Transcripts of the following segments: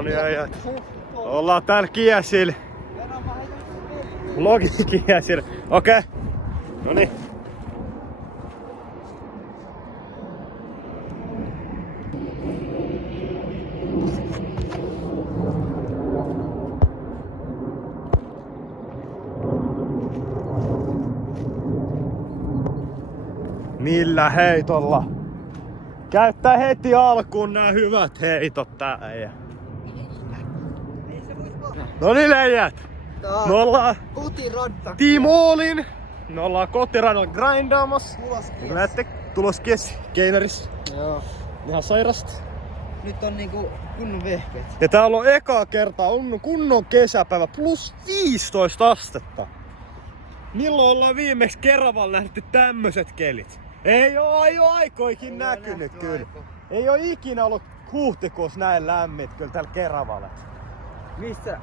No niin äijät. Ollaan täällä Kiesillä. Vlogin Kiesillä. Okei. Noniin. Millä heitolla? Käyttää heti alkuun nää hyvät heitot tää äijä. No niin äijät. Me ollaan Team Allin. Me ollaan kotiradalla grindaamassa. Niin näette, tulos Keinarissa. Joo. Ihan sairasta. Nyt on niinku kunnon vehkeet. Ja täällä on ekaa kertaa on kunnon kesäpäivä plus 15 astetta. Milloin ollaan viimeksi Keravalla nähty tämmöset kelit? Ei oo aikoikin näkynyt kyllä. Ei oo ikinä ollut huhtikuussa näin lämmit kyllä täällä Keravalla. Missä?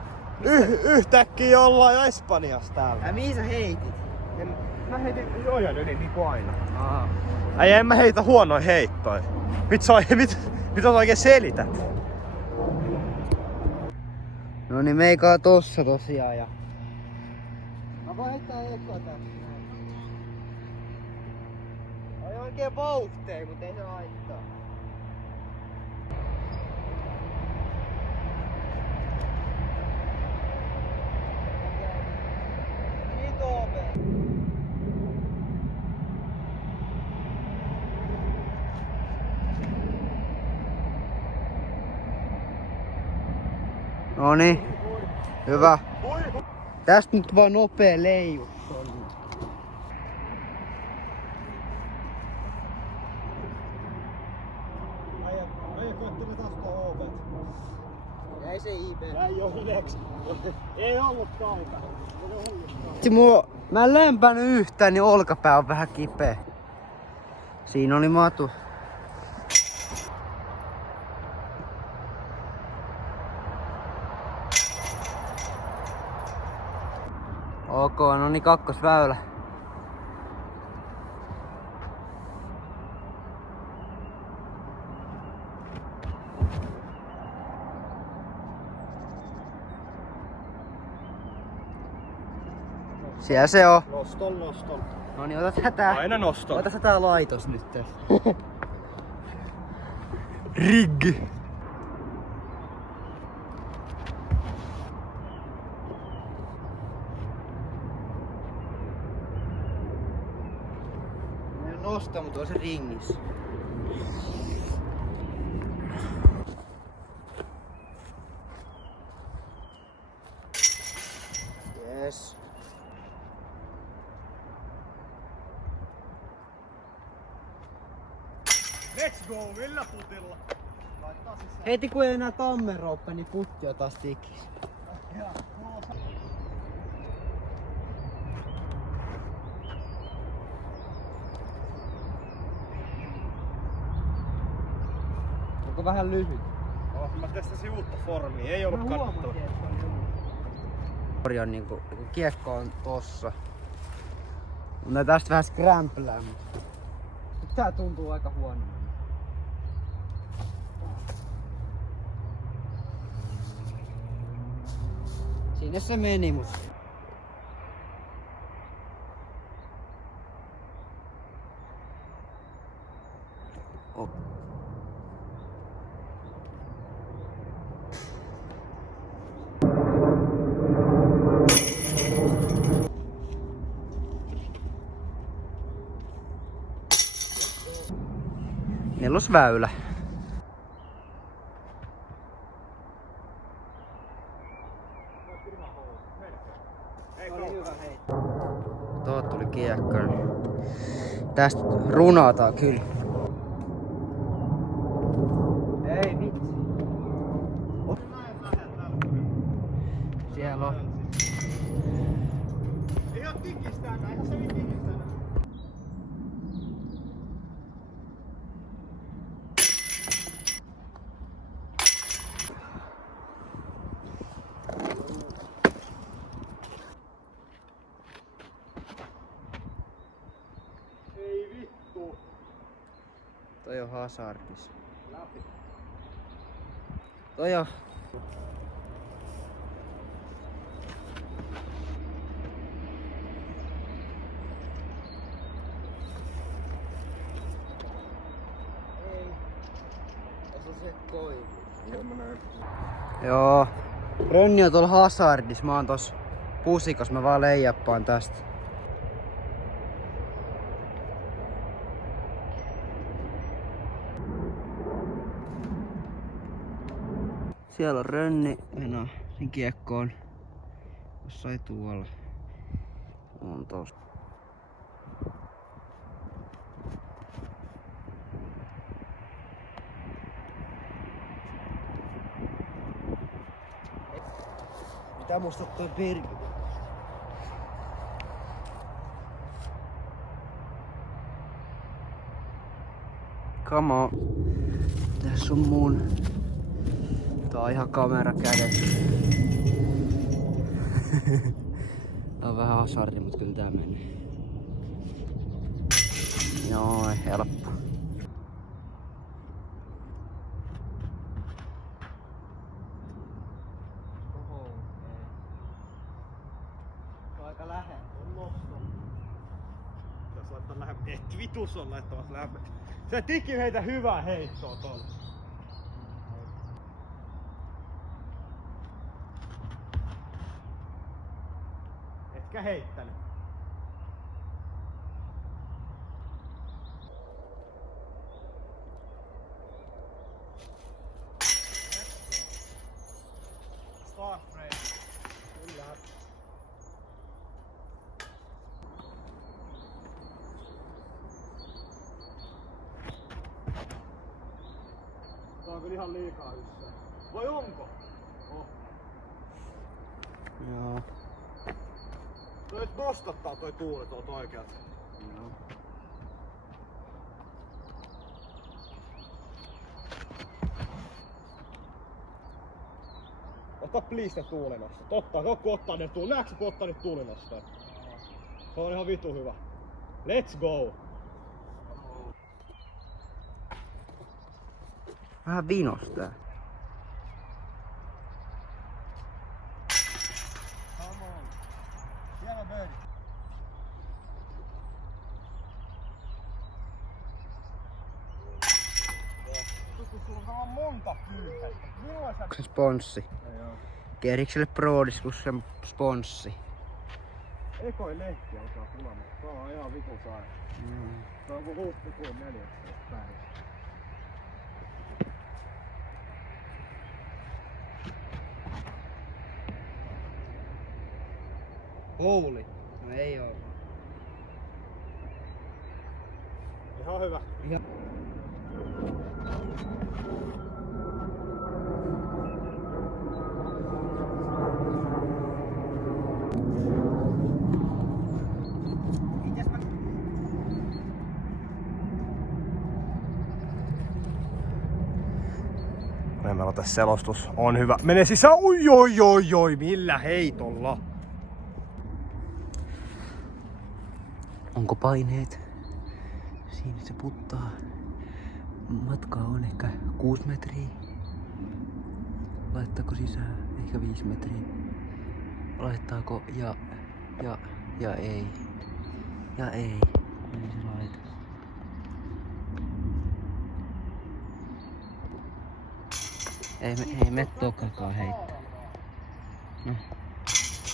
Yhtäkkiä ollaan jo Espanjassa täällä. Ja mihin sä heitit? Mä heitin jojan yli niinku aina. Aha. En mä heitä huonoja heittoja. Mitä sä oikein selität? No niin, meikaa tossa tosiaan ja... Mä voin heittää ekoa tästä. Ei oikein vauhtei, mut ei se haittaa. Niin toopee. Noniin. Hyvä. Tästä nyt vaan nopee leiju. Ei se IB. Ei oo yleensä. Ei ollut kaita. Mä en lämpänyt yhtään, niin olkapää on vähän kipeä. Siinä oli matu. Ok, no niin kakkosväylä. Siellä se on. Noston. No niin, ota tää. Aina noston. Ota tää laitos nyt. Rig. Nosta, mutta on se ringissä. Yes. Let's go, millä putilla? Heti kun ei enää tammerooppa, niin putti on taas tikis. Onko vähän lyhyt? Mä testasin uutta formia, ei ollut kannattava. Korjaan niinku, kiekko on tossa. Mutta tästä vähän scramblää. Nyt tää tuntuu aika huonolta. Sinne se meni mut. Oh. Nelosväylä. Tuohon tuli kiekko. Tästä runataan kyllä. Ei vitsi. Siellä on. Ei oo tikistääkään, ihan se ei tikistääkään. Ei vittu. Toi on hazardis. Toi on Joo. Rönni on tuolla Hazardis. Mä oon tossa pusikossa. Mä vaan leijappaan tästä. Siellä on Rönni. Mennään sen kiekkoon. Jossain tuolla. On tossa. Mitä musta toi Bergi? Come on. Tässä on mun. Tää on ihan kamera kädessä. Tää on vähän hasardi, mut kyllä tää menee. Joo, helppo. Aika lähellä. On nosto. Tässä laittaa lähemmä. Et vitus on laittamassa lähemmä. Se tiki heitä hyvää heittoa tolla. Etkä heittänyt. Start frame. Kyllä. Tää on kyllä ihan liikaa yssä. Vai onko? Oh. Joo. Toi nyt nostattaa toi tuuli tuolta oikealta. Joo. Ota please ne tuulinostot. Ottaa ne tuulinostot. Näetkö kun ottaa niitä tuulinostot? Se on ihan vitu hyvä. Let's go! Vähän vinos tää. Come on. Siellä on birdie. Sulla on aivan monta pyyhettä. Milloin sä... Se sponssi. Joo. Kerikselle Prodiskus se sponssi. Ekoi lehti alkaa tulemaan. Se on ihan vitu saira. Se on kuin huhtikuun 14. päivä. Houli. No ei oo. Ihan hyvä. Ihan. Meillä tässä selostus on hyvä. Mene sisään. Oi, millä heitolla? Onko paineet? Siinä se puttaa. Matkaa on ehkä 6 metriä. Laittaako sisään? Ehkä 5 metriä. Laittaako ja ei. Ja ei. Ei se laita. Ei me tokakaan heittää. No,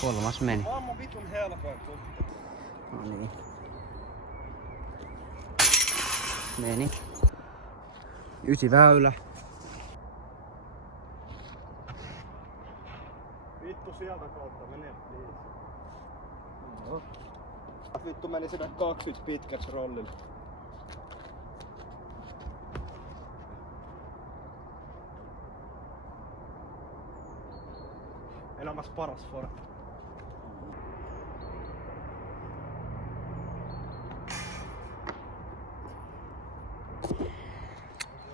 3 meni. Maailman vitun helpoin putti. No niin. Meni. 9 väylä. Vittu sieltä kautta menee please. No. Vittu meni sinne 20 pitkäksi rollille. Elämässä paras fora.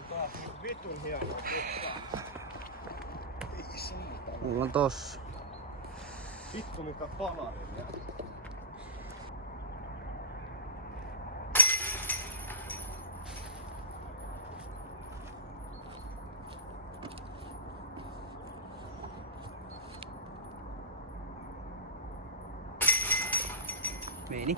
Taas vitun hienoa puttaa. Mulla on tossa. Vittu mitä palaria. Meni.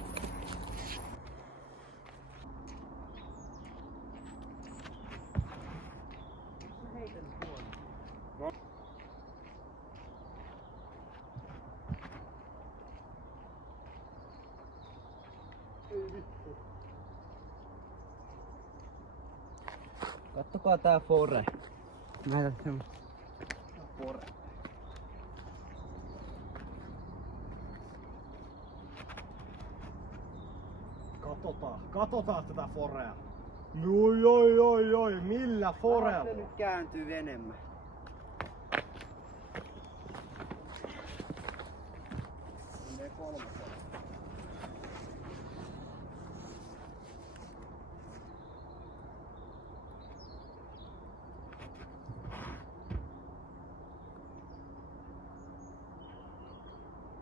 Katsokaa tää fore. Näitä semmoista. Fore. Katsotaan tätä forea. Oi, millä forella? Se nyt kääntyy enemmän.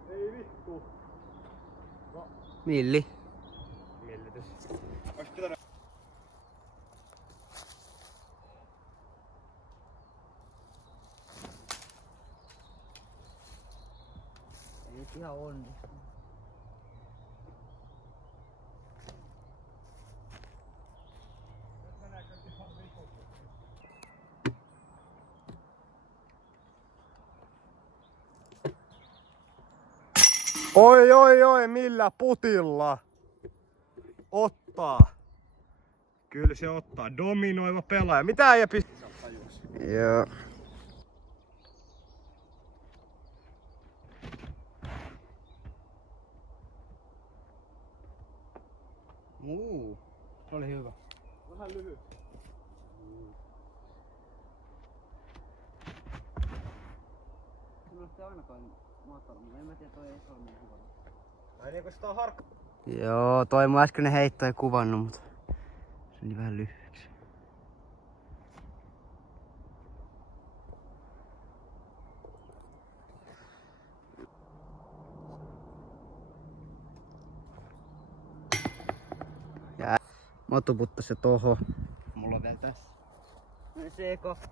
Ei vittu. Milli. Millitys. Ois pitänyt... Ei nyt ihan onnistu. Oi, millä putilla? Ottaa. Kyllä se ottaa. Dominoiva pelaaja. Mitä ei pistää? Joo. Se oli hyvä. Vähän lyhyt. Mulla ei ainakaan matala, mutta en mä tiedä, toi ei ole niin hyvä. Ai niinku sitä on harkka. Joo, toi mun äskeinen heitto ei kuvannut, mutta se oli vähän lyhyeksi. Ja Matu puttas se toho. Mulla on vielä tässä. C2.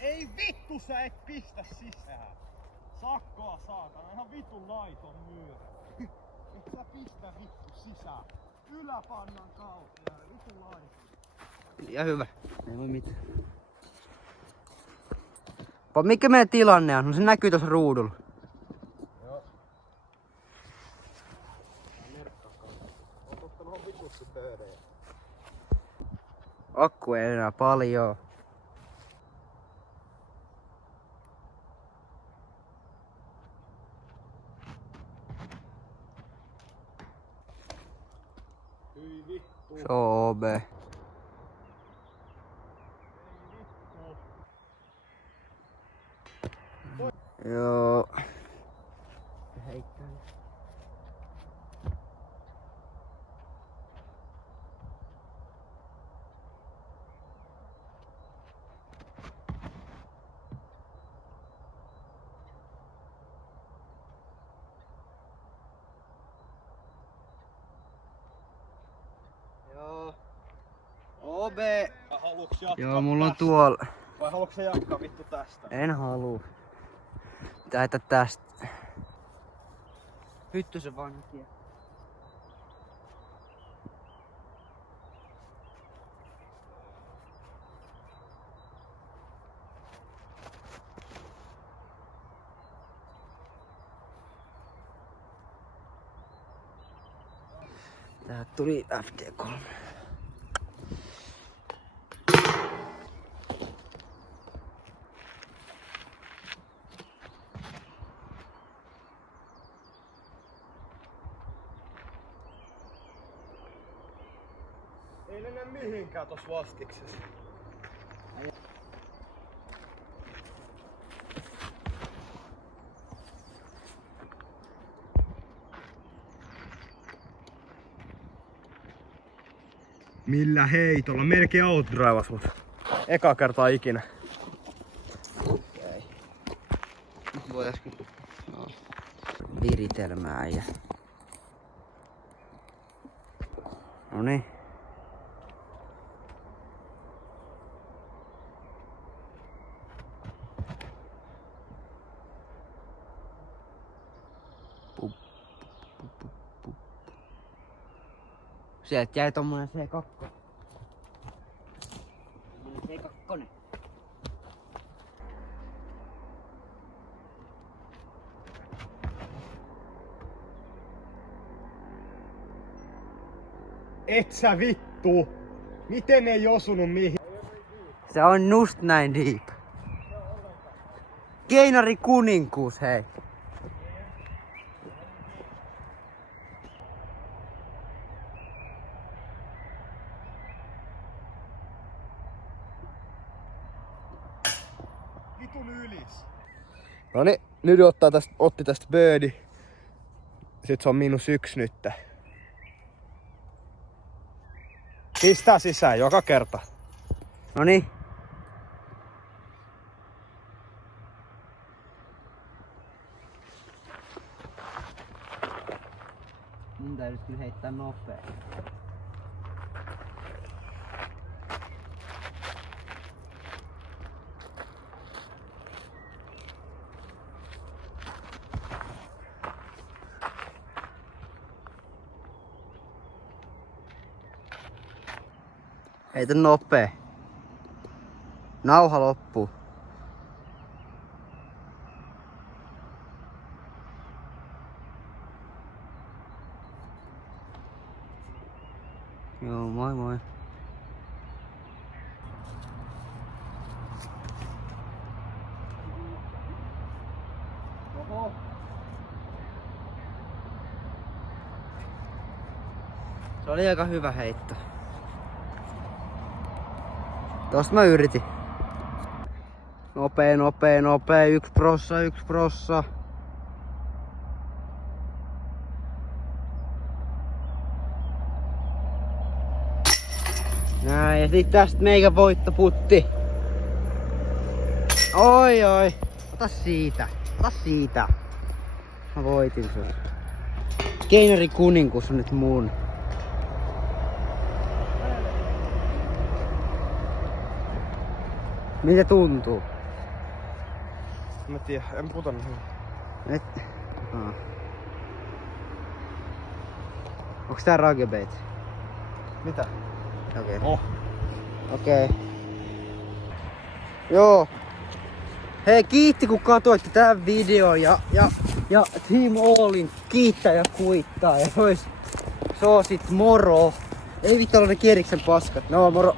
Ei vittu sä et pistä sisään. Sakkoa saatana, ihan vitun laiton myyrä. Et sä pistä vittu sisään. Yläpannan kautta, vitun laiton. Ja hyvä. Ei voi mitään. Mikä meidän tilanne on? No se näkyy tuossa ruudulla. Joo. Oot ottanut vitusti pöydejä. Akku ei enää paljon. Hyi vittu. Se on OB. Joo. Heittää. Joo. OB. Haluuks jatkaa Joo, mulla on tästä? tuolla. Vai haluuks sä jatkaa vittu tästä? En haluu. Täitä tästä. Hyttysen vankia. Tää tuli FD3. Ei ne näe mihinkään tossa vastiksessa. Millä heitolla? Melkein outdrivas mut. Eka kertaa ikinä. Okei. Nyt voitaisiin viritelmää ja... Noniin. Sieltä jäi tommonen C2. Tommonen C2. Et sä vittu. Miten ei osunut mihin? Se on just näin deep. Keinari kuninkuus, hei. Vitun ylis. Noniin, nyt otti tästä birdie. Sitten se on -1 nyt. Pistää sisään joka kerta. Noniin. Mun täytyy kyllä heittää nopea. Heitä nopee. Nauha loppuu. Joo, moi moi. Oho. Se oli aika hyvä heitto. Tosta mä yritin. Nopee. 1 prossa. Näin, ja sit tästä meikä voittoputti. Oi. Ota siitä. Mä voitin sun. Keinari kuninkuus on nyt mun. Miltä tuntuu? Mä tiedän, en putannut. Et... Onks tää rugbait? Mitä? Okei. Oh. Okei. Joo. Hei, kiitti kun katsoitte tän videon ja Team Allin kiittää ja kuittaa ja se on sit moro. Ei vittu olla ne kieriksen paskat. No moro.